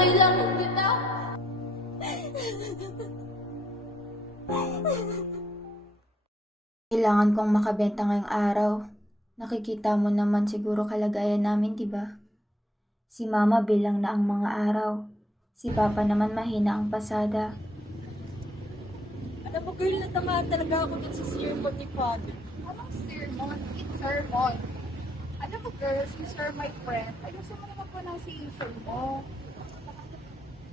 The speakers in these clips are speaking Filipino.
kailangan kita. Kailangan kong makabenta ngayong araw. Nakikita mo naman siguro kalagayan namin, di ba? Si Mama bilang na ang mga araw. Si Papa naman mahina ang pasada. Alam mo, girl, natamaan talaga ako dun sa sermon ni Father. Anong sermon? It's sermon. Alam mo, girls, you sir, my friend, ayusin mo naman pronunciation mo.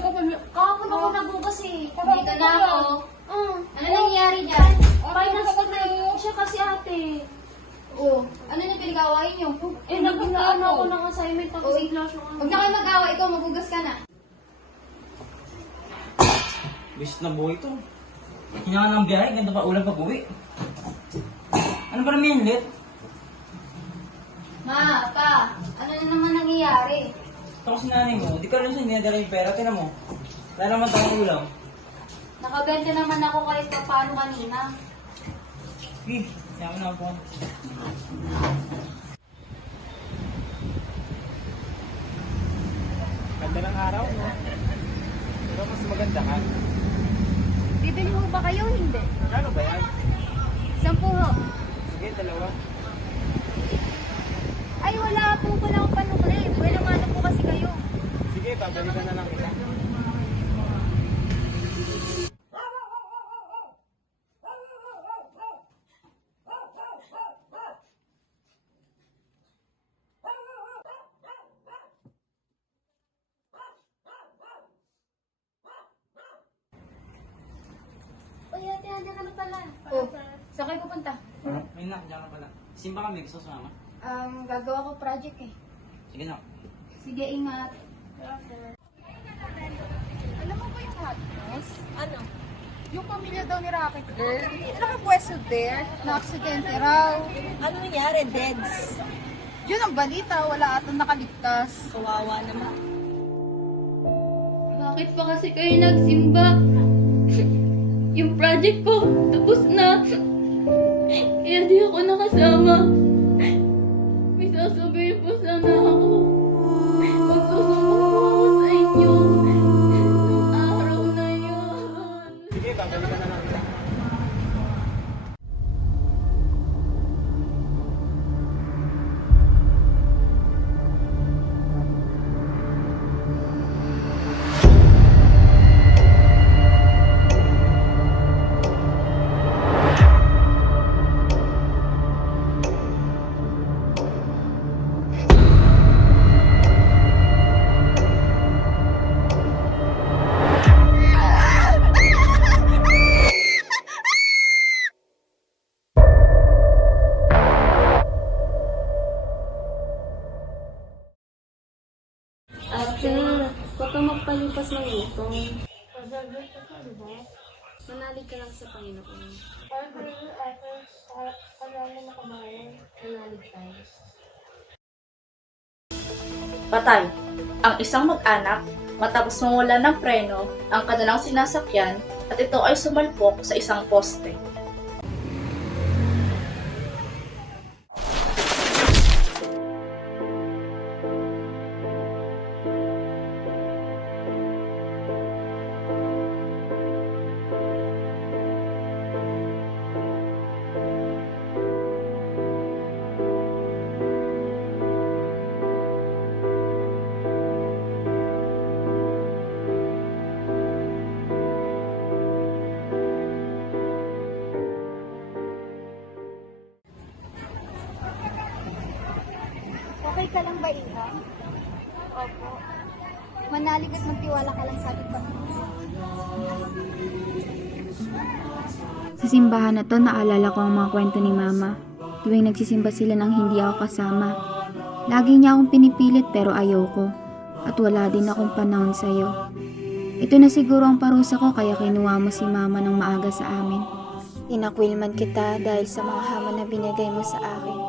Kahapon ako nagugas eh. Kahapon Dito ka na ako. Mm. Ano nangyayari dyan? Ano Finance ka ko na siya kasi ate. Oh, ano yung pinag-awayin niyo? Eh, nagbukaan nagbukaan ako ng assignment tapos Uy, i-flash yung ano. Huwag na kayo mag-awa, ikaw magugas ka na. Wish na buhay to. Hinaka ng biyahe, ganda pa ulam pag uwi. Ano ba naman yan, Lit? Ma, pa, ano na naman nangyayari? Ito kasi nanay mo, di ka rin siya dinadala yung pera, tinan mo. Wala naman tayong ulam. Nakabenta naman ako kahit pa paano kanina. Eh, yaman na ako. Ganda ng araw, no? Pero mas maganda ka. Bibili mo ba kayo? Hindi. Ano ba yan? Sampu ho. Sige, dalawa. Ay, wala po pala akong panukli. Buwan naman po kasi kayo. Sige, babalikan na lang kita. Uy, ate, andyan ka na pala. Oh, saan kayo pupunta? Ayun na, diyan ka pala. Simba kami, gusto sumama. Um, gagawa ko project eh. Sige na. Sige, ingat. Alam mo ba yung hotness? Ano? Yung pamilya daw ni Rocket Girl, nakapwesto there, na-aksidente raw. Ano nangyari, Deads? Yun ang balita, wala atang nakaligtas. Kawawa naman. Bakit pa kasi kayo nagsimba? Yung project ko, tapos na. Kaya di ako nakasama. Ate, huwag kang magpalipas ng utong. Manalig ka lang sa Panginoon. Manalig tayo. Patay. Ang isang mag-anak, matapos mawala ng preno, ang kanilang sinasakyan at ito ay sumalpok sa isang poste. ka lang ba, Iha? Opo. Manalig at magtiwala ka lang sa akin ating Sa simbahan na to, naalala ko ang mga kwento ni Mama. Tuwing nagsisimba sila nang hindi ako kasama. Lagi niya akong pinipilit pero ayoko. At wala din akong panahon sa'yo. Ito na siguro ang parusa ko kaya kinuha mo si Mama ng maaga sa amin. Inakwil man kita dahil sa mga hama na binigay mo sa akin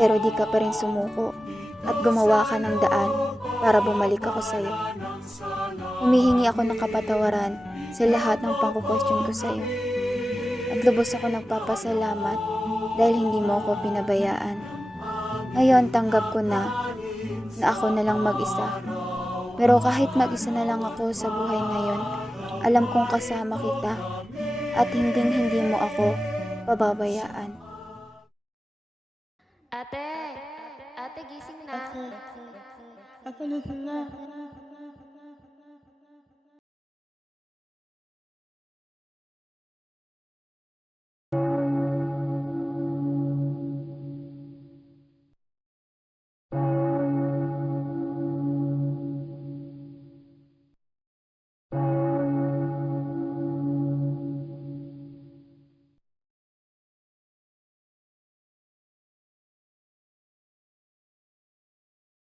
pero di ka pa rin sumuko at gumawa ka ng daan para bumalik ako sa iyo. Humihingi ako ng kapatawaran sa lahat ng pangkukwestiyon ko sa iyo. At lubos ako nagpapasalamat dahil hindi mo ako pinabayaan. Ngayon tanggap ko na na ako na lang mag-isa. Pero kahit mag-isa na lang ako sa buhay ngayon, alam kong kasama kita at hinding hindi mo ako pababayaan. Ate, ate, gising na. Ate, ate, ate, ate, ate, ate,